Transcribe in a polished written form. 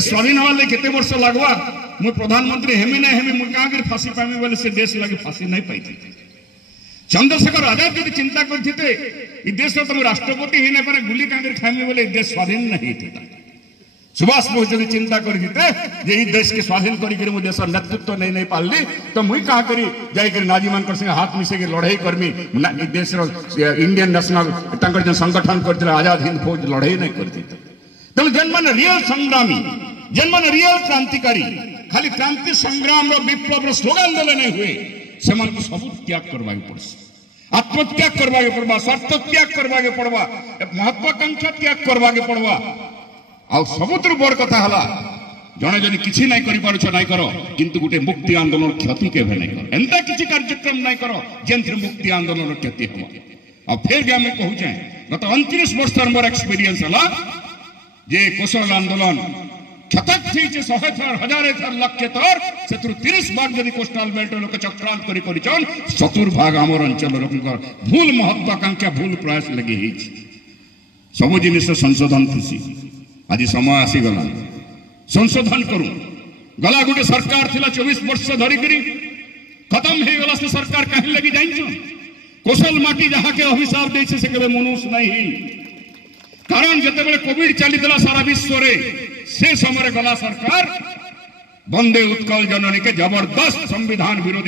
स्वाधीन हवा केते वर्ष लगवा मु प्रधानमंत्री हेमी ना हेमी मुझे कहाँ फांसी पाइबी बोले से देश लगे फांसी नहीं पाई चंद्रशेखर आजाद जी चिंता करते देश तुम राष्ट्रपति ही नहीं पारे गुली कहाँ खाइबी बोले देश स्वाधीन नहीं था। सुभाष बोस जब चिंता करते देश के स्वाधीन कर देश नेतृत्व नहीं नहीं पार्ली तो मुई कहा करी जाकर नाजी मान संगे हाथ मिसेक लड़ाई करमी देश इंडियन नेशनल जो संगठन करते आजाद हिंद फौज लड़ाई नहीं करती तेणु जेन मैंने रियल संग्रामी जेन मैंने रियल क्रांतिकारी खाली क्रांति संग्राम विप्लव स्लोगान देले नहीं हुए से सब त्याग करवा पड़ आत्मत्याग करवा पड़वा स्वार्थ त्याग करवा पड़वा महत्वाकांक्षा त्याग करवा पड़वा आ सबुतर बड़ कथा हला जड़े जदि किसी नहीं करि पारुछ नहीं करो किंतु गोटे मुक्ति आंदोलन क्षति केबे नहीं करो एंता किसी कार्यक्रम नहीं करो जेंथि मुक्ति आंदोलन क्षति हम आ फिर भी हमें कहूचे गत 29 वर्ष मोर एक्सपीरियंस हला जे कोशल आंदोलन क्षतक थी 100 थर हजारे थर लक्ष थर से 30 भाग जदि कोस्टल बेल्ट लोक चक्रांत करी करिचन 70 भाग हमर अंचल लोक भूल महत्वाकांक्षा भूल प्रयास लगे ही सब जिनिस संशोधन खुशी आज समय आसीगला संशोधन करूं गला गोटे सरकार थिला 24 वर्ष धरिक खत्म हो गला से सरकार कहीं लगी जाइछ कोशल माटी जहाँ के अभिशाप देছে से केबे मनुष्य नहीं कारण जते बेले कोविड चली दिला सारा विश्व रे से समय गला सरकार वंदे उत्कल जननी के जबरदस्त संविधान विरोधी